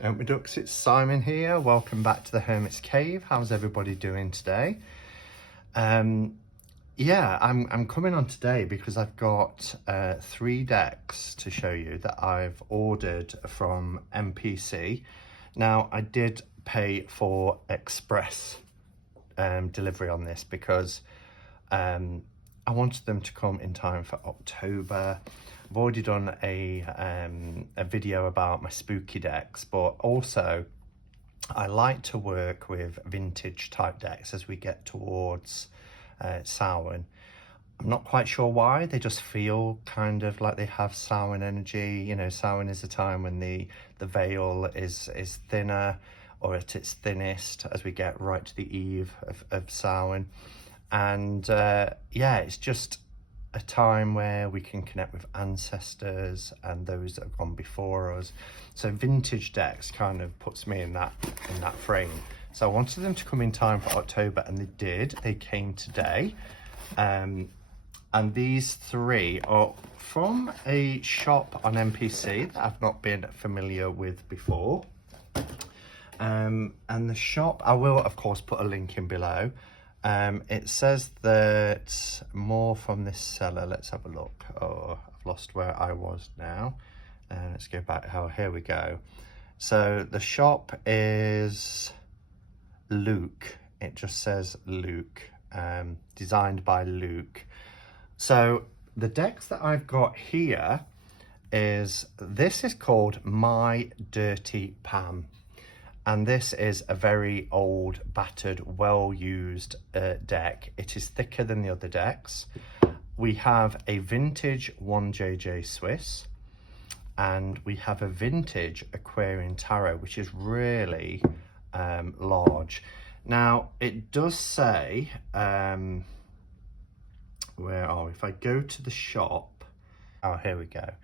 Ducks, it's Simon here. Welcome back to the Hermit's Cave. How's everybody doing today? Yeah, I'm coming on today because I've got 3 decks to show you that I've ordered from MPC. Now, I did pay for express delivery on this because I wanted them to come in time for October. I've already done a video about my spooky decks, but also I like to work with vintage type decks as we get towards Samhain. I'm not quite sure why, they just feel kind of like they have Samhain energy. You know, Samhain is a time when the veil is thinner, or at its thinnest, as we get right to the eve of Samhain. And yeah, it's just a time where we can connect with ancestors and those that have gone before us. So vintage decks kind of puts me in that frame. So I wanted them to come in time for October, and they did. They came today. And these 3 are from a shop on MPC that I've not been familiar with before. And the shop, I will of course put a link in below. It says that more from this seller. Let's have a look. Oh, I've lost where I was now. Let's go back. Oh, here we go. So the shop is Luke. It just says Luke, designed by Luke. So the decks that I've got here this is called My Dirty Pam. And this is a very old, battered, well-used deck. It is thicker than the other decks. We have a vintage 1JJ Swiss, and we have a vintage Aquarian Tarot, which is really large. Now, it does say, where are we? If I go to the shop, oh, here we go.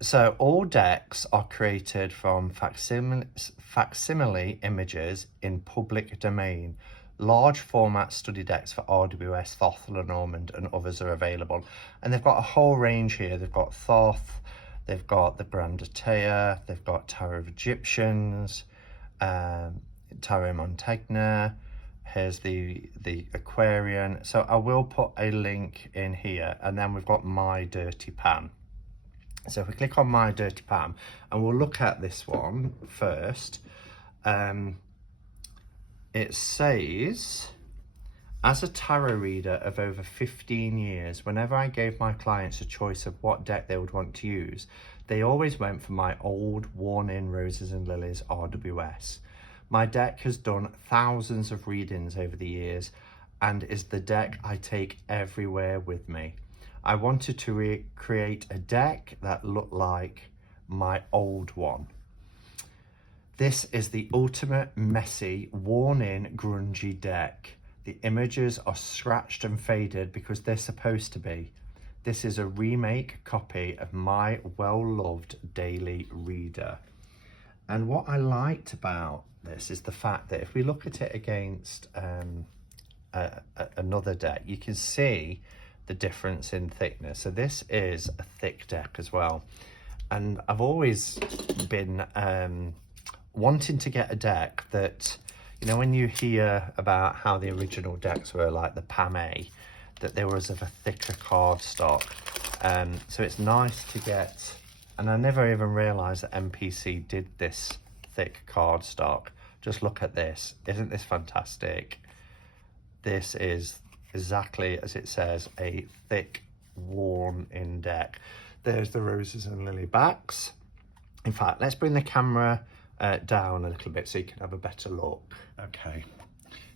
So all decks are created from facsimile images in public domain. Large format study decks for RWS, Thoth, Lenormand and others are available. And they've got a whole range here. They've got Thoth, they've got the Brandatea, they've got Tarot of Egyptians, Tarot Montagna, here's the Aquarian. So I will put a link in here, and then we've got My Dirty Pam. So if we click on My Dirty Pam, and we'll look at this one first. It says, as a tarot reader of over 15 years, whenever I gave my clients a choice of what deck they would want to use, they always went for my old worn-in Roses and Lilies RWS. My deck has done thousands of readings over the years and is the deck I take everywhere with me. I wanted to recreate a deck that looked like my old one. This is the ultimate messy, worn-in, grungy deck. The images are scratched and faded because they're supposed to be. This is a remake copy of my well-loved daily reader. And what I liked about this is the fact that if we look at it against another deck, you can see the difference in thickness. So this is a thick deck as well, and I've always been wanting to get a deck that, you know, when you hear about how the original decks were, like the Pam A, that there was of a thicker cardstock. So it's nice to get, and I never even realized that MPC did this thick cardstock. Just look at this. Isn't this fantastic? This is exactly as it says, a thick, worn-in deck. There's the Roses and Lily backs. In fact, let's bring the camera down a little bit so you can have a better look. Okay,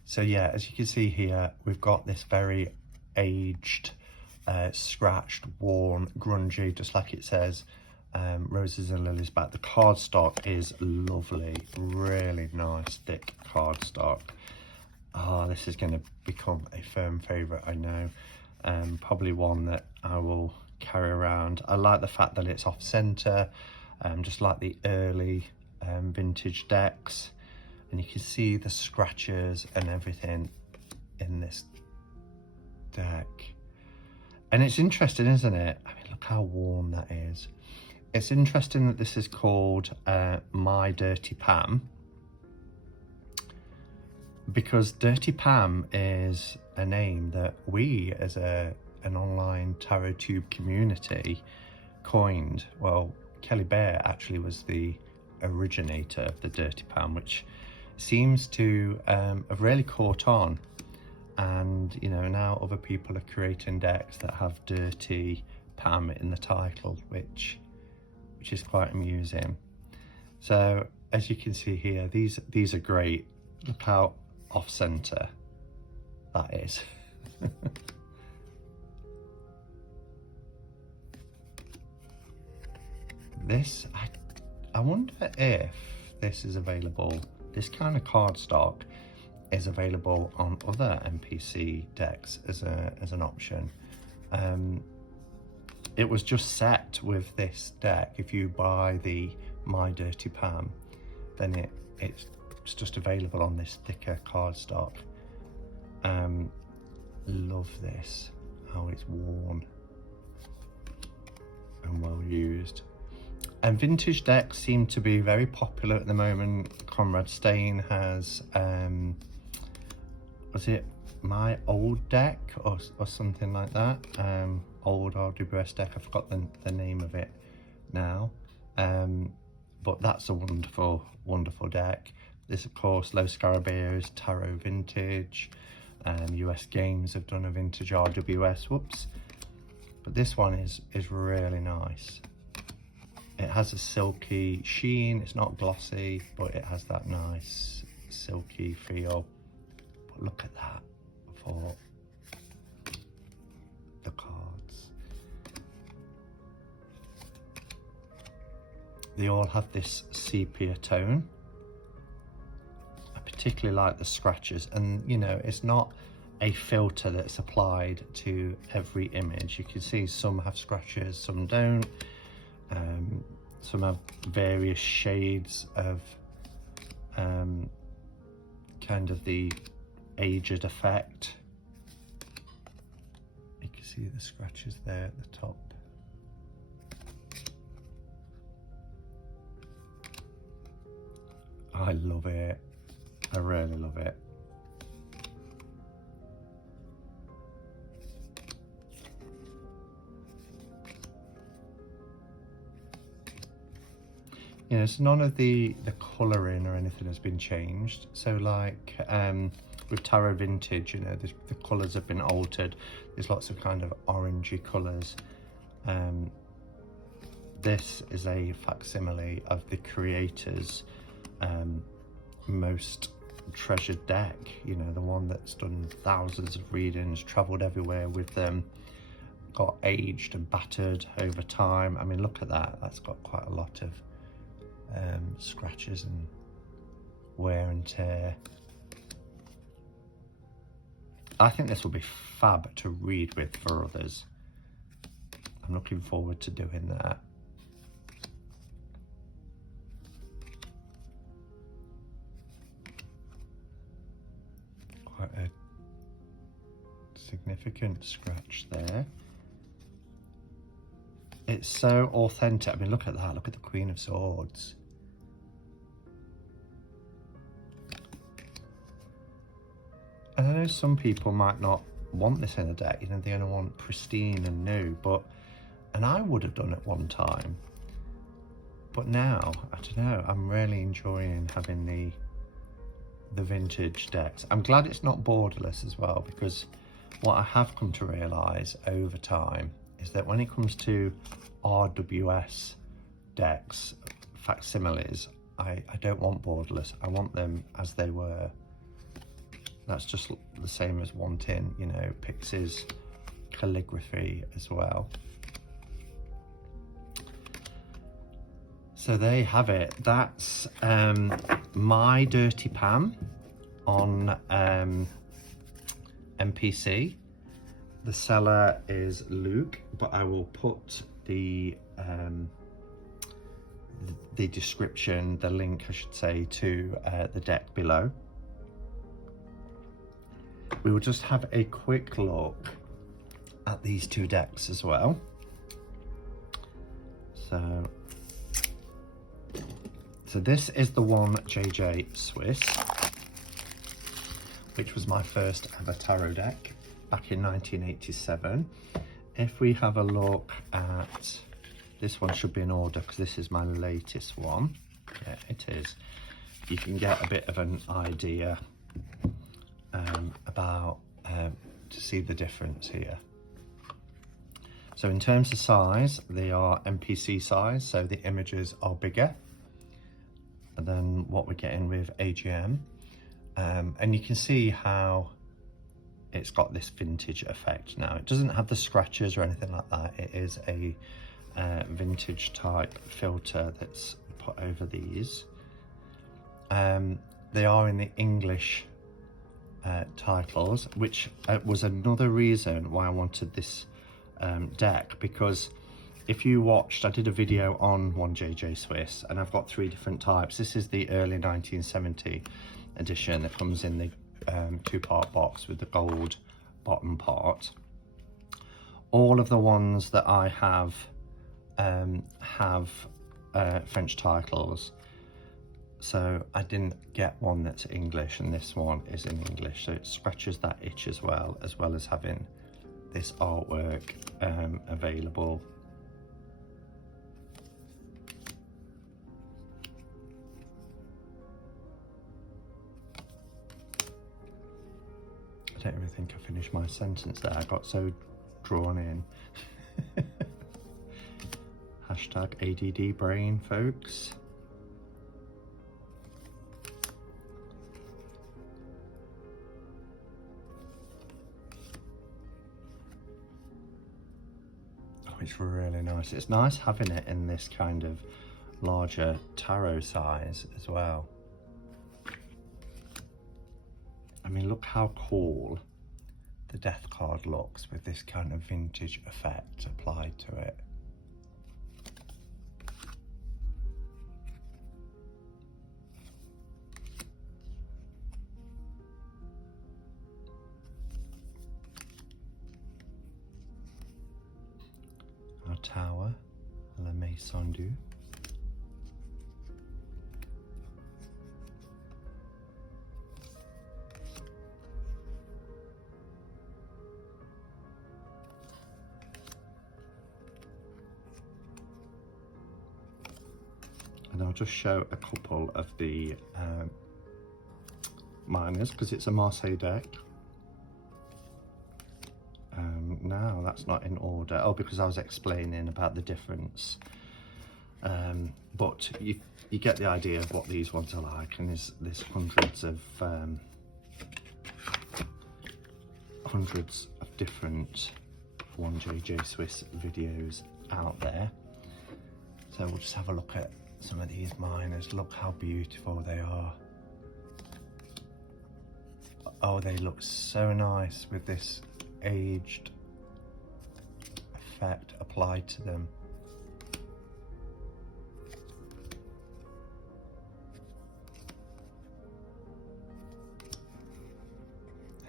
so yeah, as you can see here, we've got this very aged, scratched, worn, grungy, just like it says, Roses and Lilies back. The cardstock is lovely, really nice, thick cardstock. Oh, this is going to become a firm favourite, I know. Probably one that I will carry around. I like the fact that it's off centre, just like the early vintage decks. And you can see the scratches and everything in this deck. And it's interesting, isn't it? I mean, look how worn that is. it's interesting that this is called My Dirty Pam, because Dirty Pam is a name that we as an online tarot tube community coined. Well, Kelly Bear actually was the originator of the Dirty Pam, which seems to have really caught on. And you know, now other people are creating decks that have Dirty Pam in the title, which is quite amusing. So as you can see here, these are great. Look how off center that is. This, I wonder if this is available, this kind of cardstock is available on other MPC decks as an option. It was just set with this deck. If you buy the My Dirty Pam, then it's just available on this thicker cardstock. Love this, how it's worn and well used. And vintage decks seem to be very popular at the moment. Conrad Stain has, was it My Old Deck or something like that? Old RWS deck, I forgot the name of it now. But that's a wonderful, wonderful deck. This, of course, Los Scarabæos Tarot Vintage. US Games have done a vintage RWS, whoops. But this one is really nice. It has a silky sheen, it's not glossy, but it has that nice silky feel. But look at that for the cards. They all have this sepia tone. I particularly like the scratches, and you know, it's not a filter that's applied to every image. You can see some have scratches, some don't. Some have various shades of kind of the aged effect. You can see the scratches there at the top. I love it. I really love it. You know, so none of the colouring or anything has been changed. So like with Tarot Vintage, you know, the colours have been altered. There's lots of kind of orangey colours. This is a facsimile of the creator's most treasured deck, you know, the one that's done thousands of readings, travelled everywhere with them, got aged and battered over time. I mean, look at that, that's got quite a lot of scratches and wear and tear. I think this will be fab to read with for others. I'm looking forward to doing that. Quite a significant scratch there. It's so authentic. I mean, look at that. Look at the Queen of Swords. And I know some people might not want this in a deck, you know, they only want pristine and new, and I would have done it one time. But now, I don't know, I'm really enjoying having the vintage decks. I'm glad it's not borderless as well, because what I have come to realise over time is that when it comes to RWS decks, facsimiles, I don't want borderless. I want them as they were. That's just the same as wanting, you know, Pixie's calligraphy as well. So there you have it. That's My Dirty Pam on MPC. The seller is Luke, but I will put the description, the link I should say, to the deck below. We will just have a quick look at these two decks as well. So So this is the one JJ Swiss, which was my first ever tarot deck back in 1987. If we have a look at, this one should be in order because this is my latest one. Yeah, it is. You can get a bit of an idea about to see the difference here. So in terms of size, they are MPC size, so the images are bigger than what we're getting with AGM. And you can see how it's got this vintage effect now. It doesn't have the scratches or anything like that. It is a vintage type filter that's put over these. They are in the English titles, which was another reason why I wanted this deck, because if you watched, I did a video on one JJ Swiss and I've got 3 different types. This is the early 1970 edition that comes in the 2-part box with the gold bottom part. All of the ones that I have French titles, so I didn't get one that's English, and this one is in English, so it scratches that itch as well as having this artwork available. I don't even think I finished my sentence there. I got so drawn in. Hashtag ADD brain, folks. Oh, it's really nice. It's nice having it in this kind of larger tarot size as well. I mean, look how cool the death card looks with this kind of vintage effect applied to it. Our tower, La Maison du. And I'll just show a couple of the minors because it's a Marseille deck. Now that's not in order. Oh, because I was explaining about the difference. But you get the idea of what these ones are like, and there's hundreds of different 1JJ Swiss videos out there. So we'll just have a look at some of these minors. Look how beautiful they are. Oh, they look so nice with this aged effect applied to them.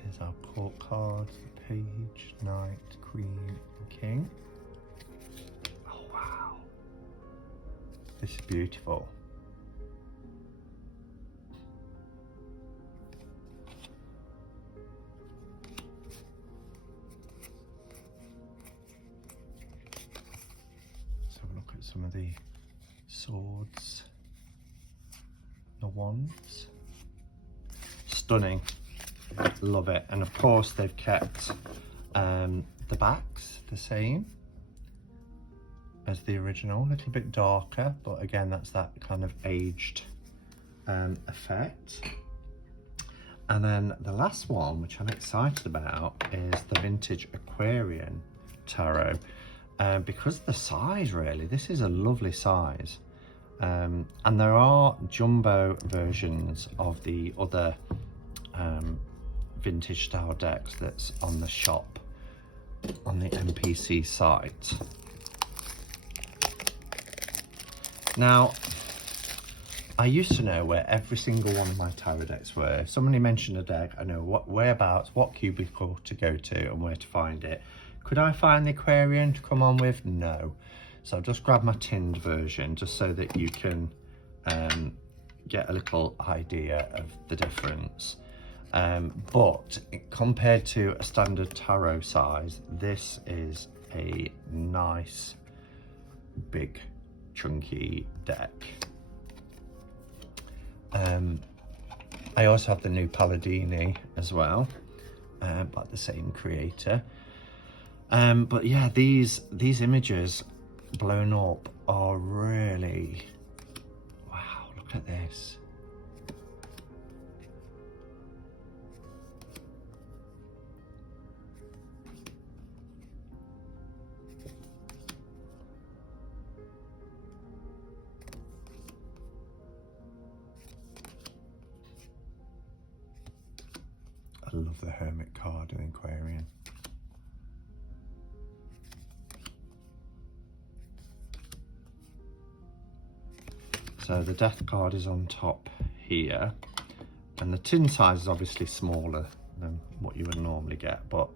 Here's our court cards: Page, Knight, Queen, and King. Oh wow, this is beautiful. Some of the swords, the wands, stunning, love it. And of course they've kept the backs the same as the original, a little bit darker, but again that's that kind of aged effect. And then the last one, which I'm excited about, is the Vintage Aquarian Tarot. Because of the size, really, this is a lovely size, and there are jumbo versions of the other vintage style decks that's on the shop on the MPC site. Now, I used to know where every single one of my tarot decks were. If somebody mentioned a deck, I know whereabouts, what cubicle to go to and where to find it. Could I find the Aquarian to come on with? No. So I'll just grab my tinned version just so that you can get a little idea of the difference. But compared to a standard tarot size, this is a nice big chunky deck. I also have the new Palladini as well, by the same creator. But yeah, these images blown up are really, wow, look at this. I love the Hermit card in Aquarian. So the Death card is on top here, and the tin size is obviously smaller than what you would normally get, but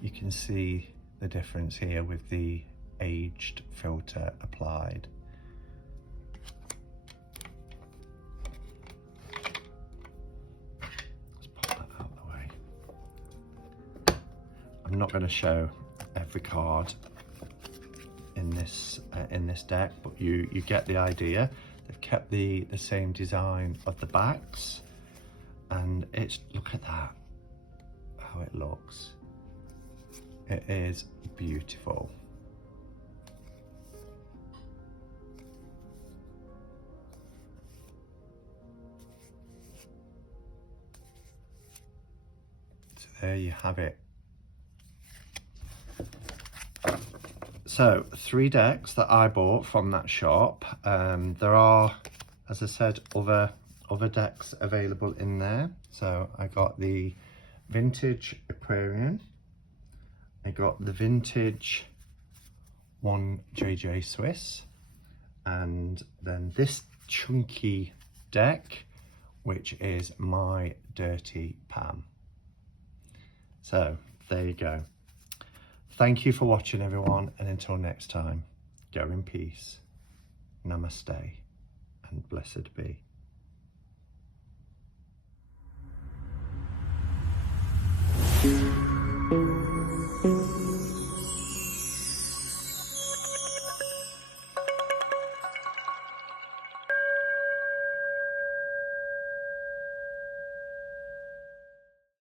you can see the difference here with the aged filter applied. I'm not going to show every card in this deck, but you get the idea. They've kept the same design of the backs, and it's, look at that, how it looks. It is beautiful. So there you have it. So 3 decks that I bought from that shop. There are, as I said, other decks available in there. So I got the vintage Aquarian, I got the vintage 1JJ Swiss, and then this chunky deck, which is my Dirty Pam. So there you go. Thank you for watching, everyone, and until next time, go in peace, namaste, and blessed be.